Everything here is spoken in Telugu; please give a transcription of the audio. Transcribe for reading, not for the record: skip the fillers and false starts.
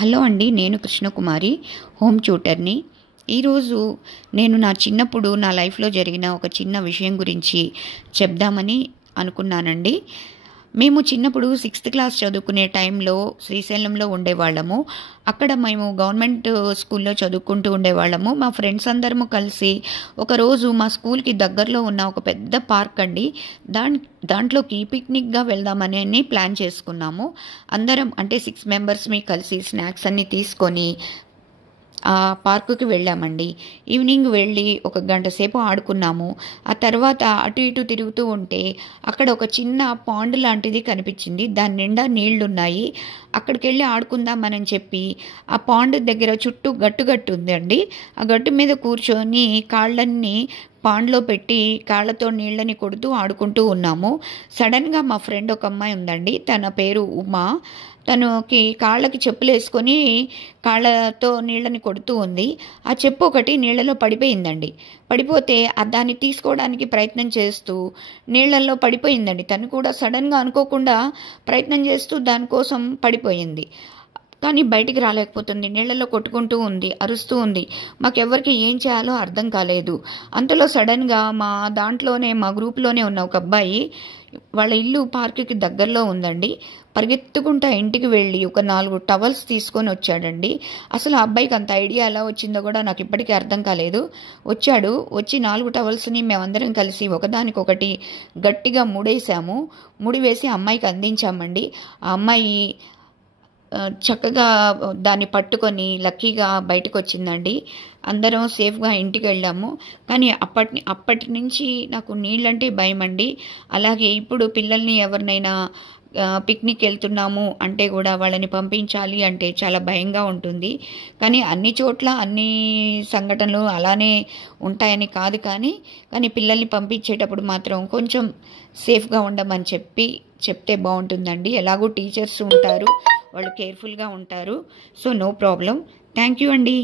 హలో అండి, నేను కృష్ణకుమారి, హోమ్ ట్యూటర్ని. ఈరోజు నేను నా చిన్నప్పుడు నా లైఫ్లో జరిగిన ఒక చిన్న విషయం గురించి చెప్దామని అనుకున్నానండి. మేము చిన్నప్పుడు 6th క్లాస్ చదువుకునే టైంలో శ్రీశైలంలో ఉండేవాళ్ళము. అక్కడ మేము గవర్నమెంట్ స్కూల్లో చదువుకుంటూ ఉండేవాళ్ళము. మా ఫ్రెండ్స్ అందరము కలిసి ఒకరోజు మా స్కూల్కి దగ్గరలో ఉన్న ఒక పెద్ద పార్క్ అండి, దాంట్లోకి పిక్నిక్గా వెళ్దామని ప్లాన్ చేసుకున్నాము. అందరం అంటే 6 మెంబర్స్ని కలిసి స్నాక్స్ అన్నీ తీసుకొని ఆ పార్కుకి వెళ్ళామండి. ఈవినింగ్ వెళ్ళి ఒక గంట సేపు ఆడుకున్నాము. ఆ తర్వాత అటు ఇటు తిరుగుతూ ఉంటే అక్కడ ఒక చిన్న పాండ్ లాంటిది కనిపించింది. దాని నిండా నీళ్లున్నాయి. అక్కడికి వెళ్ళి ఆడుకుందామని చెప్పి ఆ పాండ్ దగ్గర చుట్టూ గట్టు ఉందండి. ఆ గట్టు మీద కూర్చొని కాళ్ళన్ని పాండ్లో పెట్టి కాళ్ళతో నీళ్ళని కొడుతూ ఆడుకుంటూ ఉన్నాము. సడన్గా మా ఫ్రెండ్ ఒక అమ్మాయి ఉందండి, తన పేరు ఉమా. తనకి కాళ్ళకి చెప్పులు వేసుకొని కాళ్ళతో నీళ్ళని కొడుతూ ఉంది. ఆ చెప్పు ఒకటి నీళ్ళలో పడిపోయిందండి. పడిపోతే దాన్ని తీసుకోవడానికి ప్రయత్నం చేస్తూ నీళ్ళల్లో పడిపోయిందండి. తను కూడా సడన్గా అనుకోకుండా ప్రయత్నం చేస్తూ దానికోసం పడిపోయింది. కానీ బయటికి రాలేకపోతుంది. నీళ్ళలో కొట్టుకుంటూ ఉంది, అరుస్తూ ఉంది. మాకెవ్వరికి ఏం చేయాలో అర్థం కాలేదు. అంతలో సడన్గా మా గ్రూప్లోనే ఉన్న ఒక అబ్బాయి, వాళ్ళ ఇల్లు పార్కుకి దగ్గరలో ఉందండి, పరిగెత్తుకుంటా ఇంటికి వెళ్ళి ఒక 4 టవల్స్ తీసుకొని వచ్చాడండి. అసలు ఆ అబ్బాయికి అంత ఐడియా ఎలా వచ్చిందో కూడా నాకు ఇప్పటికీ అర్థం కాలేదు. వచ్చి 4 టవల్స్ని మేమందరం కలిసి ఒకదానికొకటి గట్టిగా ముడేసాము. ముడివేసి అమ్మాయికి అందించామండి. ఆ అమ్మాయి చక్కగా దాన్ని పట్టుకొని లక్కీగా బయటకు వచ్చిందండి. అందరం సేఫ్గా ఇంటికి వెళ్ళాము. కానీ అప్పటి నుంచి నాకు నీళ్ళంటే భయం అండి. అలాగే ఇప్పుడు పిల్లల్ని ఎవరినైనా పిక్నిక్ వెళ్తున్నాము అంటే కూడా వాళ్ళని పంపించాలి అంటే చాలా భయంగా ఉంటుంది. కానీ అన్ని చోట్ల అన్ని సంఘటనలు అలానే ఉంటాయని కాదు, కానీ పిల్లల్ని పంపించేటప్పుడు మాత్రం కొంచెం సేఫ్గా ఉండమని చెప్తే బాగుంటుందండి. ఎలాగో టీచర్స్ ఉంటారు, వాళ్ళు కేర్ఫుల్గా ఉంటారు. So no problem. Thank you అండి.